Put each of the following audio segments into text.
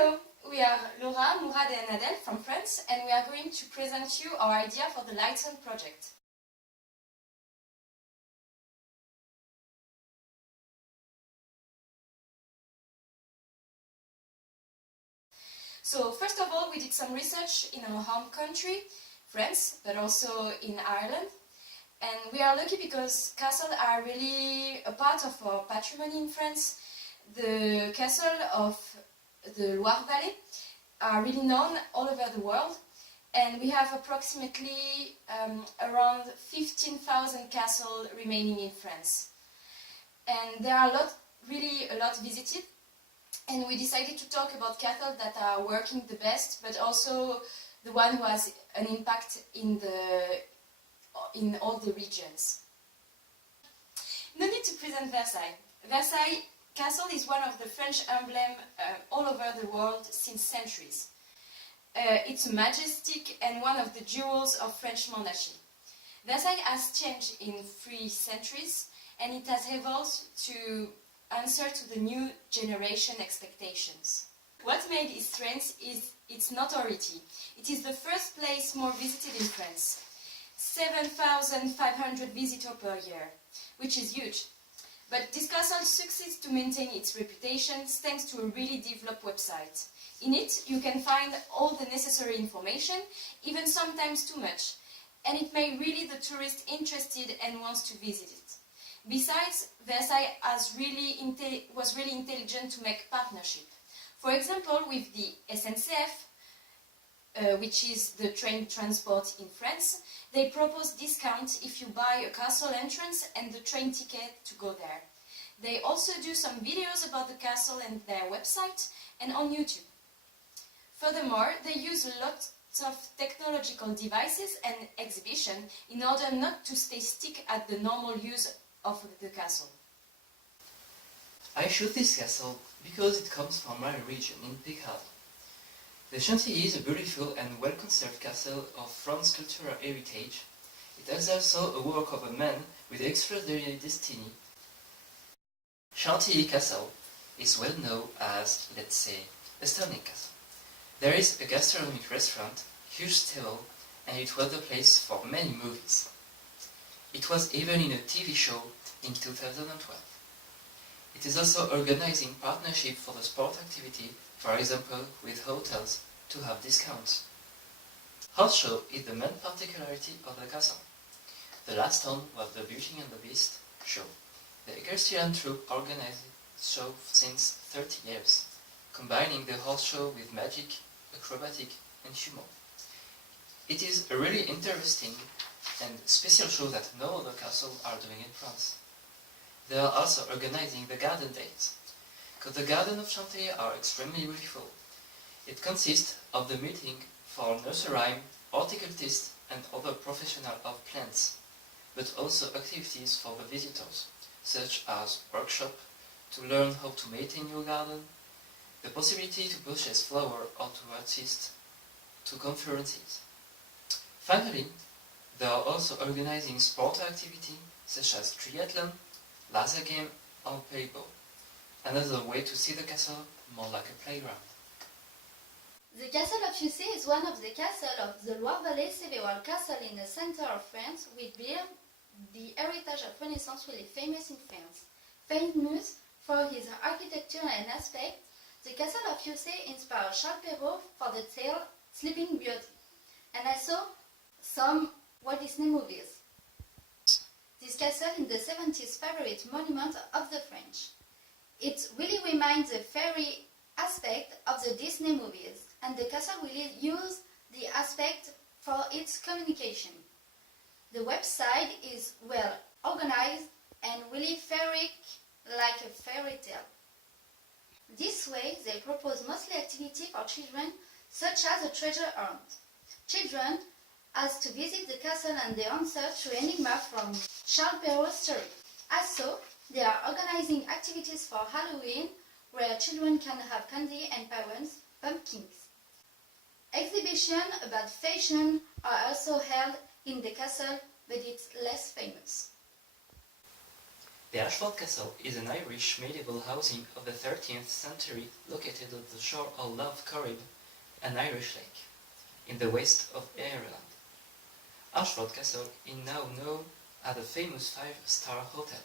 Hello, we are Laura, Mourad and Adèle from France, and we are going to present you our idea for the Lighton project. So first of all, we did some research in our home country, France, but also in Ireland. And we are lucky because castles are really a part of our patrimony in France. The castle of the Loire Valley are really known all over the world, and we have approximately around 15,000 castles remaining in France. And there are really a lot visited, and we decided to talk about castles that are working the best, but also the one who has an impact in all the regions. No need to present Versailles. Versailles Castle is one of the French emblems all over the world since centuries. It's majestic and one of the jewels of French monarchy. Versailles has changed in 3 centuries, and it has evolved to answer to the new generation expectations. What made its strength is its notoriety. It is the first place more visited in France. 7,500 visitors per year, which is huge. But this castle succeeds to maintain its reputation thanks to a really developed website. In it, you can find all the necessary information, even sometimes too much, and it made really the tourist interested and wants to visit it. Besides, Versailles was really intelligent to make partnership. For example, with the SNCF, which is the train transport in France, they propose discount if you buy a castle entrance and the train ticket to go there. They also do some videos about the castle and their website and on YouTube. Furthermore, they use a lot of technological devices and exhibition in order not to stay stick at the normal use of the castle. I chose this castle because it comes from my region in Picardy. The Chantilly is a beautiful and well-conserved castle of France's cultural heritage. It is also a work of a man with extraordinary destiny. Chantilly Castle is well known as, let's say, a stunning castle. There is a gastronomic restaurant, huge table, and it was the place for many movies. It was even in a TV show in 2012. It is also organizing partnership for the sport activity, for example with hotels, to have discounts. Horse show is the main particularity of the castle. The last one was the Beauty and the Beast show. The equestrian troupe organized show since 30 years, combining the horse show with magic, acrobatic and humor. It is a really interesting and special show that no other castle are doing in France. They are also organizing the garden days, because the garden of Chantilly are extremely beautiful. It consists of the meeting for nursery, horticultists and other professionals of plants, but also activities for the visitors, such as workshops to learn how to maintain your garden, the possibility to purchase flowers or to assist to conferences. Finally, they are also organizing sport activities such as triathlon, laser game or paintball. Another way to see the castle more like a playground. The castle of Fussé is one of the castles of the Loire Valley, several castles in the center of France, which bear the heritage of Renaissance, really famous in France. Famous for his architecture and aspect, the castle of Fussé inspired Charles Perrault for the tale Sleeping Beauty, and also some Walt Disney movies. This castle is the 70s favorite monument of the French. It really reminds the fairy aspect of the Disney movies, and the castle really uses the aspect for its communication. The website is well organized and really fairy like a fairy tale. This way, they propose mostly activity for children, such as a treasure hunt. Children ask to visit the castle and they answer to enigma from Charles Perrault's story. Also, they are organizing activities for Halloween, where children can have candy and parents pumpkins. Exhibitions about fashion are also held in the castle, but it's less famous. The Ashford Castle is an Irish medieval housing of the 13th century located on the shore of Lough Corrib, an Irish lake, in the west of Ireland. Ashford Castle is now known as a famous 5-star hotel.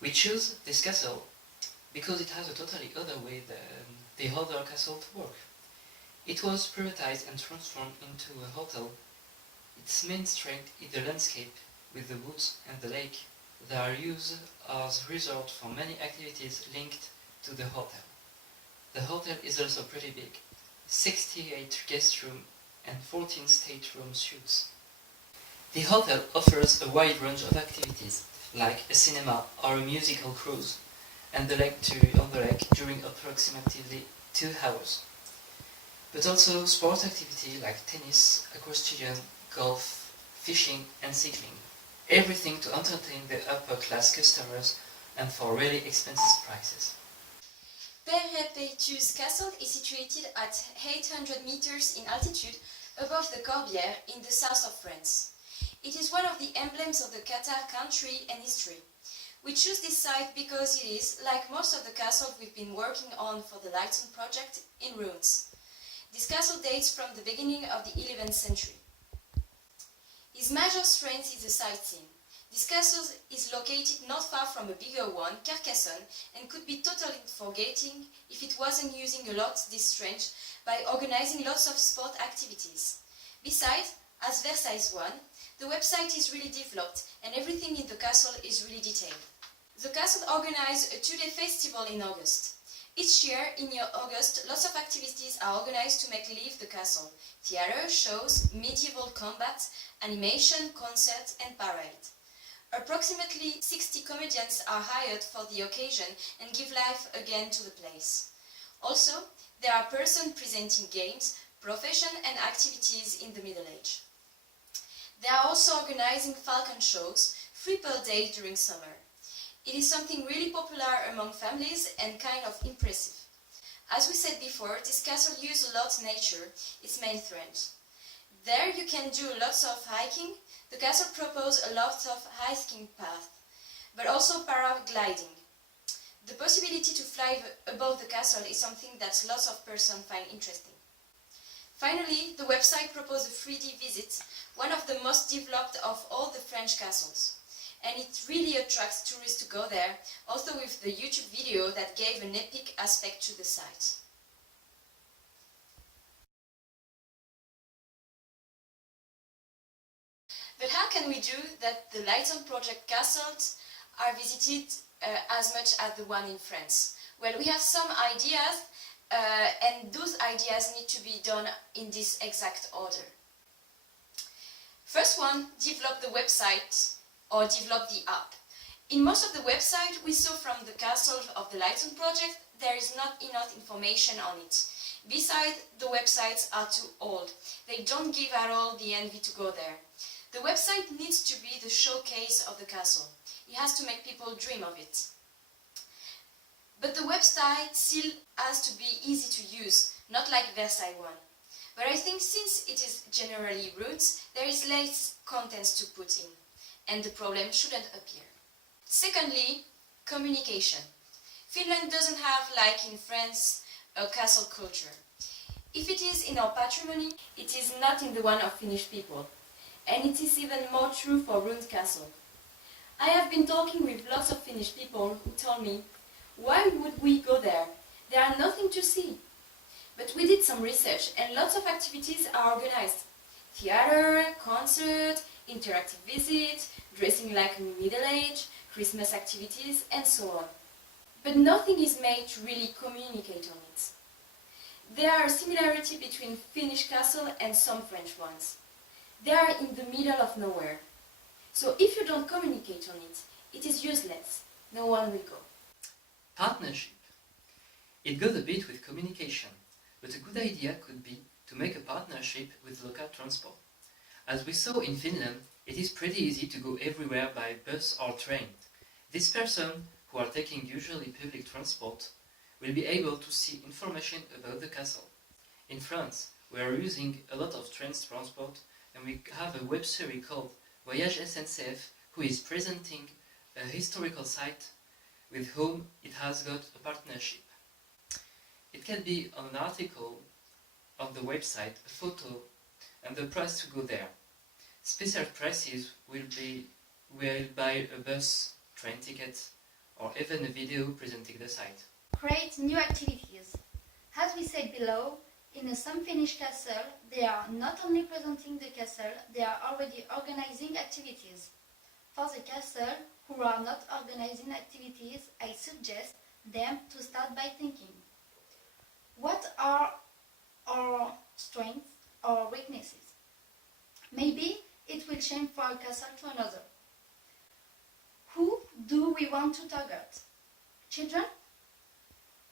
We choose this castle because it has a totally other way than the other castle to work. It was privatized and transformed into a hotel. Its main strength is the landscape with the woods and the lake. They are used as a resort for many activities linked to the hotel. The hotel is also pretty big, 68 guest rooms and 14 stateroom suites. The hotel offers a wide range of activities, like a cinema or a musical cruise, and the lake on the lake during approximately 2 hours. But also sport activity like tennis, equestrian, golf, fishing and cycling. Everything to entertain the upper class customers and for really expensive prices. Père-Répétius Castle is situated at 800 meters in altitude above the Corbière in the south of France. It is one of the emblems of the Qatar country and history. We choose this site because it is, like most of the castles we've been working on for the Lighton project, in ruins. This castle dates from the beginning of the 11th century. Its major strength is the sightseeing. This castle is located not far from a bigger one, Carcassonne, and could be totally forgetting if it wasn't using a lot this strength by organizing lots of sport activities. Besides, as Versailles one, the website is really developed and everything in the castle is really detailed. The castle organizes a 2-day festival in August. Each year, in August, lots of activities are organized to make live the castle. Theater, shows, medieval combat, animation, concerts and parade. Approximately 60 comedians are hired for the occasion and give life again to the place. Also, there are persons presenting games, profession and activities in the Middle Age. They are also organizing falcon shows, 3 per day during summer. It is something really popular among families and kind of impressive. As we said before, this castle uses a lot nature, its main strength. There you can do lots of hiking. The castle proposes a lot of hiking paths, but also paragliding. The possibility to fly above the castle is something that lots of persons find interesting. Finally, the website proposes a 3D visit, one of the most developed of all the French castles. And it really attracts tourists to go there, also with the YouTube video that gave an epic aspect to the site. But how can we do that the Lighton project castles are visited as much as the one in France? Well, we have some ideas, and those ideas need to be done in this exact order. First one, develop the website or develop the app. In most of the websites we saw from the castle of the Lighton project, there is not enough information on it. Besides, the websites are too old. They don't give at all the envy to go there. The website needs to be the showcase of the castle. It has to make people dream of it. But the website still has to be easy to use, not like Versailles one. But I think since it is generally ruins, there is less contents to put in, and the problem shouldn't appear. Secondly, communication. Finland doesn't have, like in France, a castle culture. If it is in our patrimony, it is not in the one of Finnish people. And it is even more true for ruined castle. I have been talking with lots of Finnish people who told me, why would we go there? There are nothing to see. But we did some research and lots of activities are organized. Theater, concert, interactive visit, dressing like middle age, Christmas activities and so on. But nothing is made to really communicate on it. There are a similarity between Finnish castle and some French ones. They are in the middle of nowhere. So if you don't communicate on it, it is useless. No one will go. Partnership. It goes a bit with communication, but a good idea could be to make a partnership with local transport. As we saw in Finland, it is pretty easy to go everywhere by bus or train. These persons, who are taking usually public transport, will be able to see information about the castle. In France, we are using a lot of train transport, and we have a web series called Voyage SNCF, who is presenting a historical site with whom it has got a partnership. It can be an article on the website, a photo, and the price to go there. Special prices will buy a bus, train ticket, or even a video presenting the site. Create new activities. As we said below, in some Finnish castle, they are not only presenting the castle, they are already organizing activities. For the castle who are not organizing activities, I suggest them to start by thinking, what are our strengths or weaknesses? Maybe it will change from a castle to another. Who do we want to target? Children?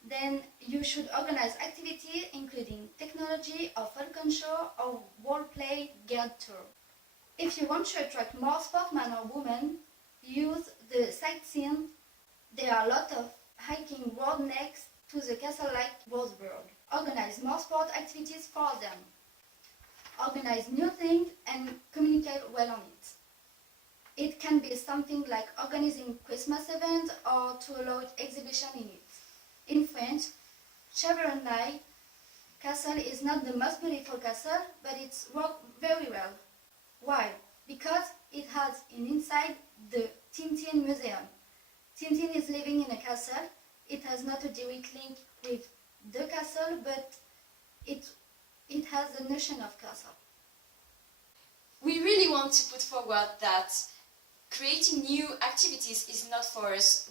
Then you should organize activities including technology or falcon show or role-play guide tour. If you want to attract more sportsmen or women, use the sightseeing. There are a lot of hiking road next to the castle like Wolfsburg. Organize more sport activities for them. Organize new things and communicate well on it. It can be something like organizing Christmas event or to allow exhibition in it. In French, Cheverny Castle is not the most beautiful castle, but it's worked very well. Why? Because it has inside the Tintin Museum. Tintin is living in a castle. It has not a direct link with the castle, but it has the notion of castle. We really want to put forward that creating new activities is not for us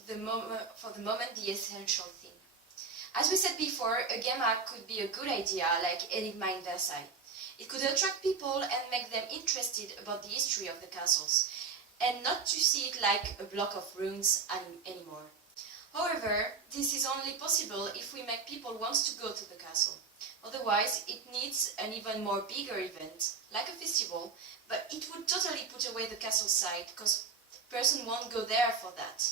for the moment the essential thing. As we said before, a game app could be a good idea, like Enigma in Versailles. It could attract people and make them interested about the history of the castles, and not to see it like a block of ruins anymore. However, this is only possible if we make people want to go to the castle. Otherwise, it needs an even more bigger event, like a festival, but it would totally put away the castle site, because person won't go there for that.